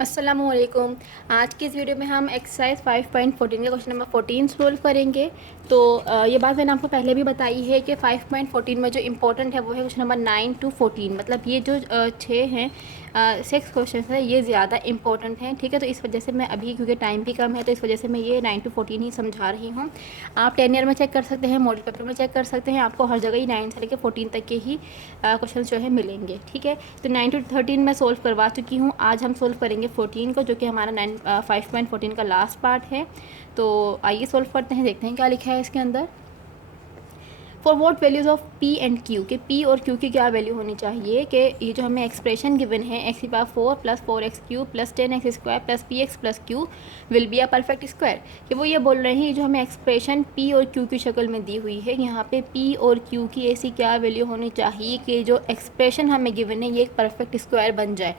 अस्सलामुअलैकुम। आज की इस वीडियो में हम एक्सरसाइज 5.14 का क्वेश्चन नंबर 14 सोल्व करेंगे। तो ये बात मैंने आपको पहले भी बताई है कि 5.14 में जो इम्पोर्टेंट है वो है क्वेश्चन नंबर 9 to 14। मतलब ये जो 6 हैं 6 क्वेश्चन है ये ज़्यादा इंपॉर्टेंट हैं, ठीक है। तो इस वजह से मैं अभी, क्योंकि टाइम भी कम है, तो इस वजह से मैं ये 9 to 14 ही समझा रही हूँ। आप 10 ईयर में चेक कर सकते हैं, मॉडल पेपर में चेक कर सकते हैं, आपको हर जगह ही 9 से लेकर 14 तक के ही क्वेश्चन जो है मिलेंगे, ठीक है। तो 9 to 13 मैं सोल्व करवा चुकी हूँ। आज हम सोल्व करेंगे 14 को, जो कि हमारा 5.14 का लास्ट पार्ट है। तो आइए सोल्व करते हैं, देखते हैं क्या लिखा है इसके अंदर। For what values of P and Q, के पी और क्यू की क्या वैल्यू होनी चाहिए, कि ये जो हमें एक्सप्रेशन गिवन है एक्स की power 4 plus 4x Q plus 10x square plus P x plus Q will be a perfect square. कि वो ये बोल रहे हैं ये जो हमें एक्सप्रेशन पी और क्यू की शक्ल में दी हुई है, यहाँ पे पी और क्यू की ऐसी क्या वैल्यू होनी चाहिए कि जो एक्सप्रेशन हमें गिवन है ये एक परफेक्ट स्क्वायर बन जाए।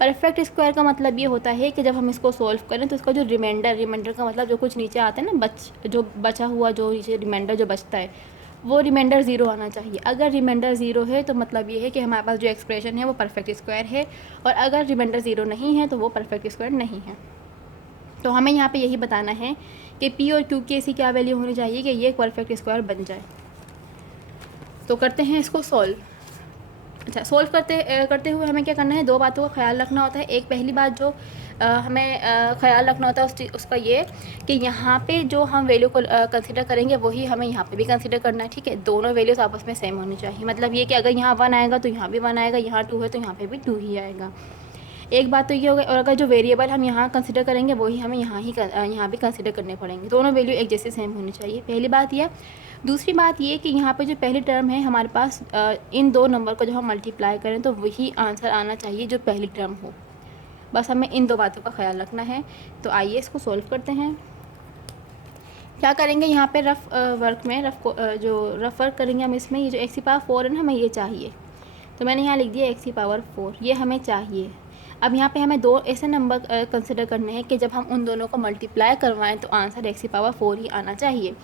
परफेक्ट स्क्वायर का मतलब ये होता है कि जब हम इसको सॉल्व करें तो इसका जो रिमाइंडर का मतलब जो कुछ नीचे आता है ना, जो बचा हुआ जो नीचे रिमाइंडर जो बचता है वो रिमाइंडर ज़ीरो आना चाहिए। अगर रिमाइंडर ज़ीरो है तो मतलब ये है कि हमारे पास जो एक्सप्रेशन है वो परफेक्ट स्क्वायर है, और अगर रिमाइंडर ज़ीरो नहीं है तो वो परफेक्ट स्क्वायर नहीं है। तो हमें यहाँ पे यही बताना है कि पी और क्यू की ऐसी क्या वैल्यू होनी चाहिए कि ये एक परफेक्ट स्क्वायर बन जाए। तो करते हैं इसको सॉल्व। अच्छा, सोल्व करते हुए हमें क्या करना है, दो बातों का ख्याल रखना होता है। एक पहली बात जो हमें ख्याल रखना होता है उसका ये कि यहाँ पे जो हम वैल्यू को कंसीडर करेंगे वही हमें यहाँ पे भी कंसीडर करना है, ठीक है। दोनों वैल्यूज़ आपस में सेम होनी चाहिए। मतलब ये कि अगर यहाँ 1 आएगा तो यहाँ भी 1 आएगा, यहाँ 2 है तो यहाँ पे भी 2 ही आएगा। एक बात तो ये हो गई। और अगर जो वेरिएबल हम यहाँ कंसिडर करेंगे वही हमें यहाँ भी कंसिडर करने पड़ेंगे। दोनों वैल्यू एक जैसे सेम होनी चाहिए, पहली बात ये। दूसरी बात ये कि यहाँ पे जो पहली टर्म है हमारे पास, इन दो नंबर को जब हम मल्टीप्लाई करें तो वही आंसर आना चाहिए जो पहली टर्म हो। बस हमें इन दो बातों का ख्याल रखना है। तो आइए इसको सोल्व करते हैं। क्या करेंगे यहाँ पे रफ वर्क में जो रफ वर्क करेंगे हम इसमें, ये जो एक्स की पावर 4 है ना, हमें ये चाहिए। तो मैंने यहाँ लिख दिया एक्स की पावर 4, ये हमें चाहिए। अब यहाँ पे हमें दो ऐसे नंबर कंसिडर करने हैं कि जब हम उन दोनों को मल्टीप्लाई करवाएं तो आंसर एक्स की पावर 4 ही आना चाहिए।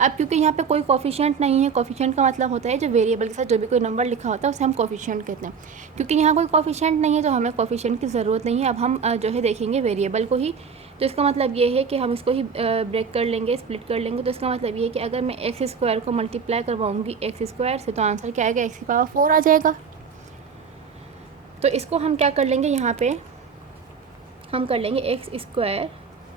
अब क्योंकि यहाँ पे कोई कोफिशिएंट नहीं है, कोफिशिएंट का मतलब होता है जो वेरिएबल के साथ जो भी कोई नंबर लिखा होता है उसे हम कोफिशिएंट कहते हैं। क्योंकि यहाँ कोई कोफिशिएंट नहीं है तो हमें कोफिशिएंट की ज़रूरत नहीं है। अब हम जो है देखेंगे वेरिएबल को ही। तो इसका मतलब ये है कि हम इसको ही ब्रेक कर लेंगे, स्प्लिट कर लेंगे। तो इसका मतलब ये है कि अगर मैं एक्स स्क्वायर को मल्टीप्लाई करवाऊँगी एक्स स्क्वायर से तो आंसर क्या आएगा, एक्स की पावर 4 आ जाएगा। तो इसको हम क्या कर लेंगे, यहाँ पे हम कर लेंगे एक्स स्क्वायर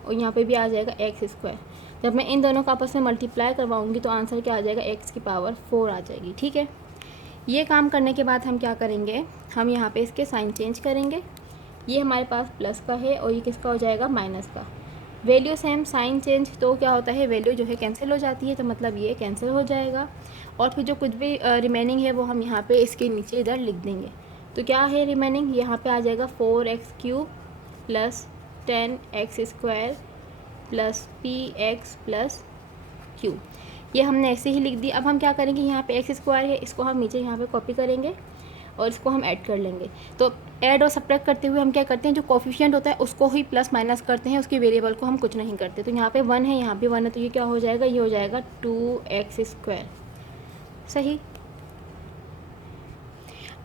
और यहाँ पे भी आ जाएगा एक्स स्क्वायर। जब मैं इन दोनों को आपस में मल्टीप्लाई करवाऊँगी तो आंसर क्या आ जाएगा, एक्स की पावर 4 आ जाएगी, ठीक है। ये काम करने के बाद हम क्या करेंगे, हम यहाँ पे इसके साइन चेंज करेंगे। ये हमारे पास प्लस का है और ये किसका हो जाएगा, माइनस का। वैल्यू सेम, साइन चेंज, तो क्या होता है वैल्यू जो है कैंसिल हो जाती है, तो मतलब ये कैंसिल हो जाएगा। और फिर जो कुछ भी रिमेनिंग है वो हम यहाँ पे इसके नीचे इधर लिख देंगे। तो क्या है रिमेनिंग, यहाँ पे आ जाएगा 4x cube plus 10x square plus P x plus Q. ये हमने ऐसे ही लिख दी। अब हम क्या करेंगे, यहाँ पे एक्स स्क्वायर है, इसको हम नीचे यहाँ पे कॉपी करेंगे और इसको हम ऐड कर लेंगे। तो ऐड और सब्ट्रैक्ट करते हुए हम क्या करते हैं, जो कोफिशिएंट होता है उसको ही प्लस माइनस करते हैं, उसकी वेरिएबल को हम कुछ नहीं करते। तो यहाँ पे 1 है, यहाँ पे 1 है, तो ये क्या हो जाएगा, ये हो जाएगा 2x स्क्वायर। सही।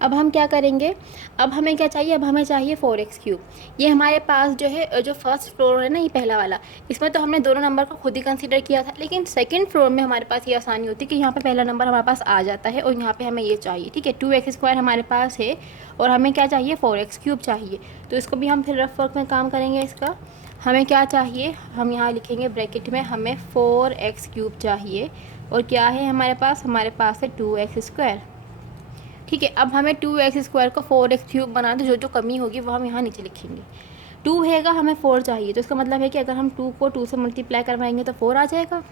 अब हम क्या करेंगे, अब हमें क्या चाहिए, अब हमें चाहिए 4x क्यूब। ये हमारे पास जो है, जो फर्स्ट फ्लोर है ना, ये पहला वाला, इसमें तो हमने दोनों नंबर को खुद ही कंसीडर किया था। लेकिन सेकंड फ्लोर में हमारे पास ये आसानी होती है कि यहाँ पे पहला नंबर हमारे पास आ जाता है और यहाँ पे हमें ये चाहिए, ठीक है। 2x स्क्वायर हमारे पास है और हमें क्या चाहिए, 4x क्यूब चाहिए। तो इसको भी हम फिर रफ वर्क में काम करेंगे। इसका हमें क्या चाहिए, हम यहाँ लिखेंगे ब्रैकेट में, हमें 4x क्यूब चाहिए। और क्या है हमारे पास है 2x स्क्वायर, ठीक है। अब हमें 2x स्क्वायर को 4x क्यूब बना दो, जो जो कमी होगी वो हम यहाँ नीचे लिखेंगे। 2 हैगा, हमें 4 चाहिए, तो इसका मतलब है कि अगर हम 2 को 2 से मल्टीप्लाई करवाएंगे तो 4 आ जाएगा।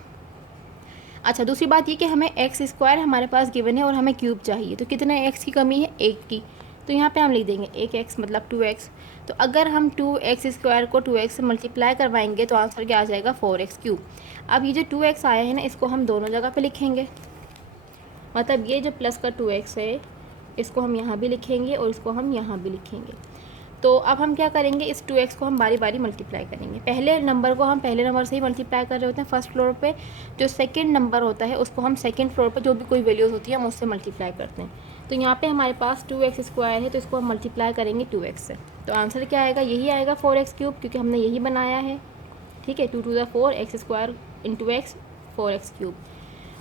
अच्छा, दूसरी बात ये कि हमें एक्स स्क्वायर हमारे पास गिवन है और हमें क्यूब चाहिए। तो कितने एक्स की कमी है, 1 की। तो यहाँ पे हम लिख देंगे 1x मतलब 2x। तो अगर हम 2x स्क्वायर को 2x से मल्टीप्लाई करवाएंगे तो आंसर क्या आ जाएगा, 4x क्यूब। अब ये जो 2x आया है ना, इसको हम दोनों जगह पे लिखेंगे। मतलब ये जो प्लस का 2x है इसको हम यहाँ भी लिखेंगे और इसको हम यहाँ भी लिखेंगे। तो अब हम क्या करेंगे, इस 2x को हम बारी बारी मल्टीप्लाई करेंगे। पहले नंबर को हम पहले नंबर से ही मल्टीप्लाई कर रहे होते हैं फर्स्ट फ्लोर पे। जो सेकंड नंबर होता है उसको हम सेकंड फ्लोर पे जो भी कोई वैल्यूज़ होती है हम उससे मल्टीप्लाई करते हैं। तो यहाँ पे हमारे पास 2x स्क्वायर है तो इसको हम मल्टीप्लाई करेंगे 2x से। तो आंसर क्या आएगा, यही आएगा 4x³ क्योंकि हमने यही बनाया है। ठीक है, 2 to the 4 x² into x 4x³।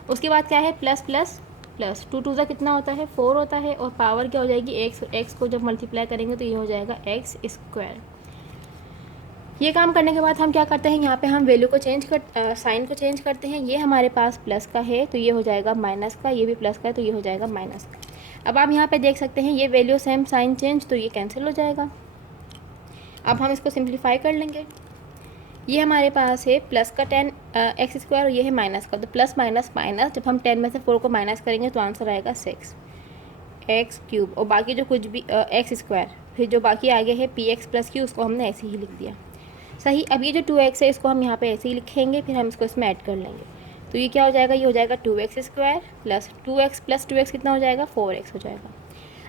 उसके बाद क्या है, plus plus plus, 2 to the कितना होता है 4 होता है, और पावर क्या हो जाएगी x को जब मल्टीप्लाई करेंगे तो ये हो जाएगा x²। ये काम करने के बाद हम क्या करते हैं, यहाँ पे हम वैल्यू को साइन को चेंज करते हैं। ये हमारे पास प्लस का है तो ये हो जाएगा माइनस का, ये भी प्लस का है तो ये हो जाएगा माइनस का। अब आप यहाँ पे देख सकते हैं ये वैल्यू सेम साइन चेंज, तो ये कैंसिल हो जाएगा। अब हम इसको सिंप्लीफाई कर लेंगे। ये हमारे पास है प्लस का 10 x² और ये है माइनस का, तो प्लस माइनस माइनस, जब हम 10 में से 4 को माइनस करेंगे तो आंसर आएगा 6x³ और बाकी जो कुछ भी x², फिर जो बाकी आगे है px प्लस q उसको हमने ऐसे ही लिख दिया। सही, अब ये जो 2x है इसको हम यहाँ पे ऐसे ही लिखेंगे, फिर हम इसको इसमें ऐड कर लेंगे। तो ये क्या हो जाएगा, ये हो जाएगा 2x² प्लस 2x हो जाएगा 4x हो जाएगा।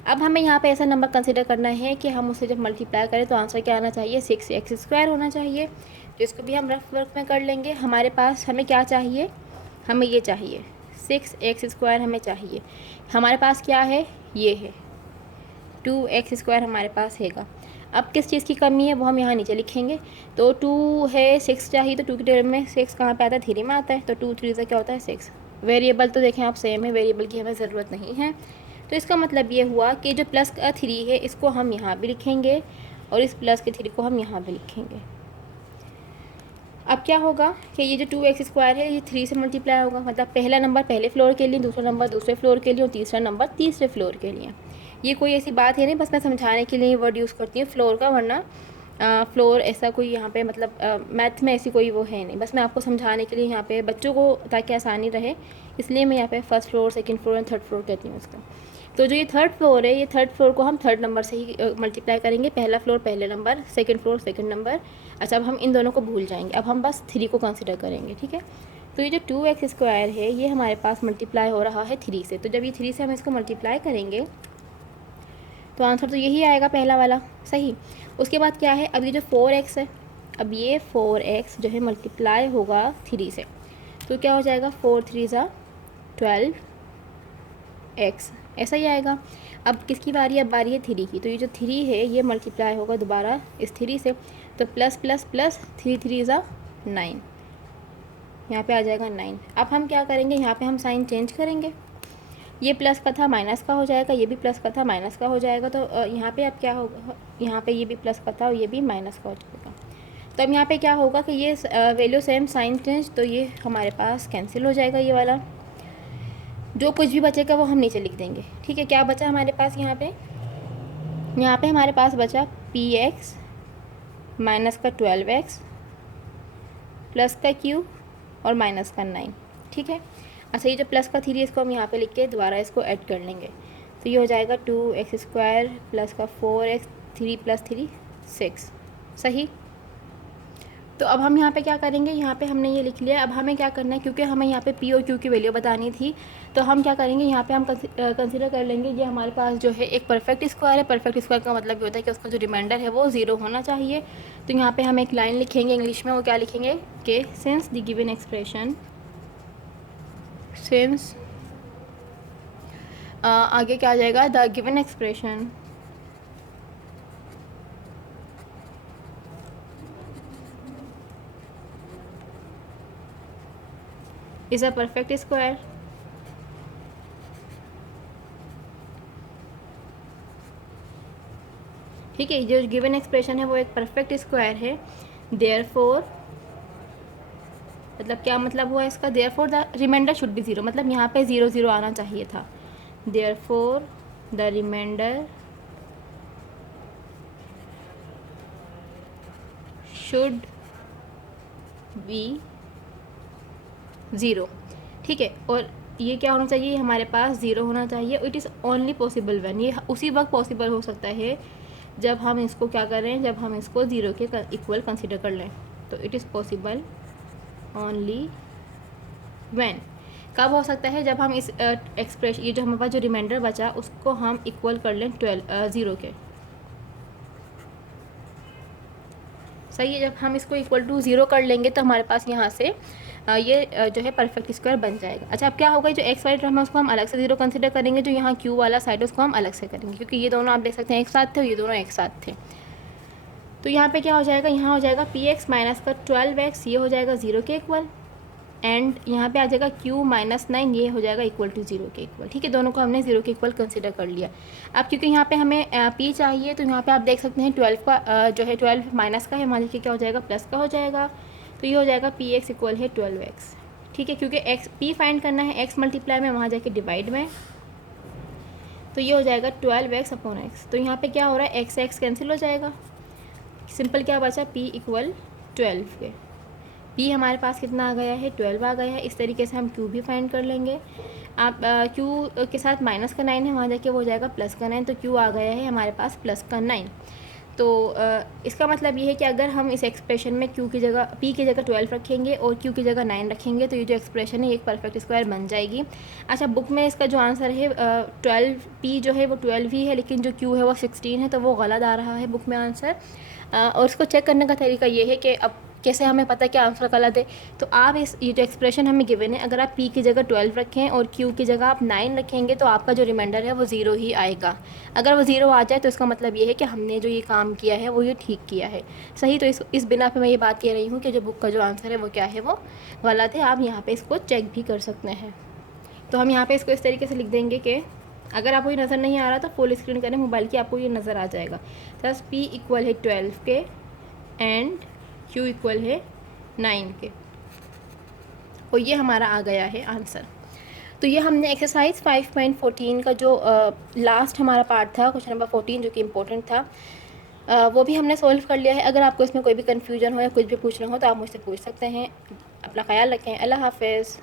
अब हमें यहाँ पे ऐसा नंबर कंसिडर करना है कि हम उसे जब मल्टीप्लाई करें तो आंसर क्या आना चाहिए, 6x² होना चाहिए। तो इसको भी हम रफ वर्क में कर लेंगे। हमारे पास हमें क्या चाहिए, हमें ये चाहिए 6x² हमें चाहिए। हमारे पास क्या है, ये है 2x² हमारे पास हैगा। अब किस चीज़ की कमी है वो हम यहाँ नीचे लिखेंगे। तो 2 है, 6 चाहिए, तो 2 की टेबल में 6 कहाँ पे आता है, 3 में आता है। तो 2 3 से क्या होता है 6। वेरिएबल तो देखें आप सेम है, वेरिएबल की हमें ज़रूरत नहीं है। तो इसका मतलब ये हुआ कि जो प्लस का 3 है इसको हम यहाँ भी लिखेंगे और इस प्लस के 3 को हम यहाँ भी लिखेंगे। अब क्या होगा कि ये जो 2x² है ये 3 से मल्टीप्लाई होगा, मतलब पहला नंबर पहले फ्लोर के लिए, दूसरा नंबर दूसरे फ्लोर के लिए और तीसरा नंबर तीसरे फ्लोर के लिए। ये कोई ऐसी बात है नहीं, बस मैं समझाने के लिए वर्ड यूज़ करती हूँ फ्लोर का, वरना फ्लोर ऐसा कोई यहाँ पे मतलब मैथ में ऐसी कोई वो है नहीं, बस मैं आपको समझाने के लिए यहाँ पे बच्चों को ताकि आसानी रहे, इसलिए मैं यहाँ पे first floor, second floor and third floor कहती हूँ इसका। तो जो ये थर्ड फ्लोर है, ये थर्ड फ्लोर को हम थर्ड नंबर से ही मल्टीप्लाई करेंगे। पहला फ्लोर पहले number, second floor second number. अच्छा, अब हम इन दोनों को भूल जाएंगे, अब हम बस 3 को कंसिडर करेंगे। ठीक है, तो ये जो 2x² है ये हमारे पास मल्टीप्लाई हो रहा है 3 से। तो जब ये 3 से हम इसको मल्टीप्लाई करेंगे तो आंसर तो यही आएगा पहला वाला। सही, उसके बाद क्या है, अब ये जो 4x है, अब ये 4x जो है मल्टीप्लाई होगा 3 से, तो क्या हो जाएगा 4 3 12x, ऐसा ही आएगा। अब किसकी बारी है, अब बारी है 3 की। तो ये जो 3 है ये मल्टीप्लाई होगा दोबारा इस 3 से, तो प्लस प्लस प्लस 3 3 9, यहाँ पे आ जाएगा 9। अब हम क्या करेंगे, यहाँ पे हम साइन चेंज करेंगे। ये प्लस का था माइनस का हो जाएगा, ये भी प्लस का था माइनस का हो जाएगा। तो यहाँ पे अब क्या होगा, यहाँ पे ये भी प्लस का था और ये भी माइनस का हो जाएगा। तो अब यहाँ पे क्या होगा कि ये वैल्यू सेम साइन चेंज, तो ये हमारे पास कैंसिल हो जाएगा। ये वाला जो कुछ भी बचेगा वो हम नीचे लिख देंगे। ठीक है, क्या बचा हमारे पास यहाँ पे हमारे पास बचा px माइनस का 12x प्लस का q और माइनस का 9। ठीक है, अच्छा ये जो प्लस का 3 इसको हम यहाँ पे लिख के दोबारा इसको ऐड कर लेंगे। तो ये हो जाएगा 2x² प्लस का 4x, 3 प्लस 3 6। सही, तो अब हम यहाँ पे क्या करेंगे, यहाँ पे हमने ये लिख लिया। अब हमें क्या करना है, क्योंकि हमें यहाँ पे p और q की वैल्यू बतानी थी, तो हम क्या करेंगे, यहाँ पे हम कंसिडर कर लेंगे ये हमारे पास जो है एक परफेक्ट स्क्वायर है। परफेक्ट स्क्वायर का मतलब ये होता है कि उसका जो रिमाइंडर है वो 0 होना चाहिए। तो यहाँ पे हम एक लाइन लिखेंगे इंग्लिश में, वो क्या लिखेंगे कि since the given expression, since आगे क्या आ जाएगा, the given expression is a perfect square. ठीक है, जो गिवन एक्सप्रेशन है वो एक परफेक्ट स्क्वायर है। देयरफॉर मतलब क्या मतलब हुआ इसका, therefore the remainder should be 0, मतलब यहाँ पे 0 0 आना चाहिए था। Therefore the remainder should be 0। ठीक है, और ये क्या होना चाहिए, हमारे पास 0 होना चाहिए। It is only possible when, ये उसी वक्त पॉसिबल हो सकता है जब हम इसको क्या करें, जब हम इसको 0 के इक्वल कंसिडर कर लें। तो it is possible only when, कब हो सकता है, जब हम इस एक्सप्रेशन, ये जो हमारे पास जो रिमाइंडर बचा उसको हम इक्वल कर लें 0 के। सही है, जब हम इसको इक्वल टू 0 कर लेंगे तो हमारे पास यहाँ से ये जो है परफेक्ट स्क्वायर बन जाएगा। अच्छा, अब क्या होगा, जो एक्स वाली टर्म है उसको हम अलग से 0 कंसिडर करेंगे, जो यहाँ क्यू वाला साइड है उसको हम अलग से करेंगे, क्योंकि ये दोनों आप देख सकते हैं एक साथ थे और ये दोनों एक साथ थे। तो यहाँ पे क्या हो जाएगा, यहाँ हो जाएगा पी एक्स माइनस का 12x, ये हो जाएगा 0 के इक्वल, एंड यहाँ पे आ जाएगा q माइनस 9, ये हो जाएगा इक्वल टू 0 के इक्वल। ठीक है, दोनों को हमने 0 के इक्वल कंसिडर कर लिया। अब क्योंकि यहाँ पे हमें p चाहिए, तो यहाँ पे आप देख सकते हैं 12 का जो है 12 माइनस का है, हमारे लिए क्या हो जाएगा, प्लस का हो जाएगा। तो ये हो जाएगा पी एक्स इक्वल है 12x। ठीक है, क्योंकि x p फाइंड करना है x मल्टीप्लाई में, वहाँ जाके डिवाइड में, तो ये हो जाएगा 12x अपॉन एक्स। तो यहाँ पे क्या हो रहा है, x कैंसिल हो जाएगा, सिंपल क्या बचा, p इक्वल 12 के। p हमारे पास कितना आ गया है, 12 आ गया है। इस तरीके से हम q भी फाइंड कर लेंगे। आप q के साथ माइनस का 9 है, वहाँ जाके वो हो जाएगा प्लस का 9, तो q आ गया है हमारे पास प्लस का 9। तो इसका मतलब ये है कि अगर हम इस एक्सप्रेशन में q की जगह p की जगह 12 रखेंगे और q की जगह 9 रखेंगे, तो ये जो एक्सप्रेशन है एक परफेक्ट स्क्वायर बन जाएगी। अच्छा, बुक में इसका जो आंसर है 12, p जो है वो 12 ही है, लेकिन जो q है वो 16 है, तो वो गलत आ रहा है बुक में आंसर। और इसको चेक करने का तरीका ये है कि अब कैसे हमें पता है कि आंसर गलत है। तो आप ये जो एक्सप्रेशन हमें गिवन है, अगर आप p की जगह 12 रखें और q की जगह आप 9 रखेंगे, तो आपका जो रिमाइंडर है वो 0 ही आएगा। अगर वो 0 आ जाए तो इसका मतलब ये है कि हमने जो ये काम किया है वो ये ठीक किया है, सही। तो इस बिना पे मैं ये बात कह रही हूँ कि जो बुक का जो आंसर है वो क्या है, वो गलत है। आप यहाँ पर इसको चेक भी कर सकते हैं। तो हम यहाँ पर इसको इस तरीके से लिख देंगे कि अगर आपको ये नज़र नहीं आ रहा तो फुल स्क्रीन करें मोबाइल की, आपको ये नज़र आ जाएगा। बस p इक्वल है 12 के एंड q इक्वल है 9 के, और ये हमारा आ गया है आंसर। तो ये हमने एक्सरसाइज 5.14 का जो लास्ट हमारा पार्ट था, क्वेश्चन नंबर 14, जो कि इम्पोर्टेंट था, वो भी हमने सॉल्व कर लिया है। अगर आपको इसमें कोई भी कन्फ्यूजन हो या कुछ भी पूछना हो तो आप मुझसे पूछ सकते हैं। अपना ख्याल रखें। अल्लाह हाफ़िज़।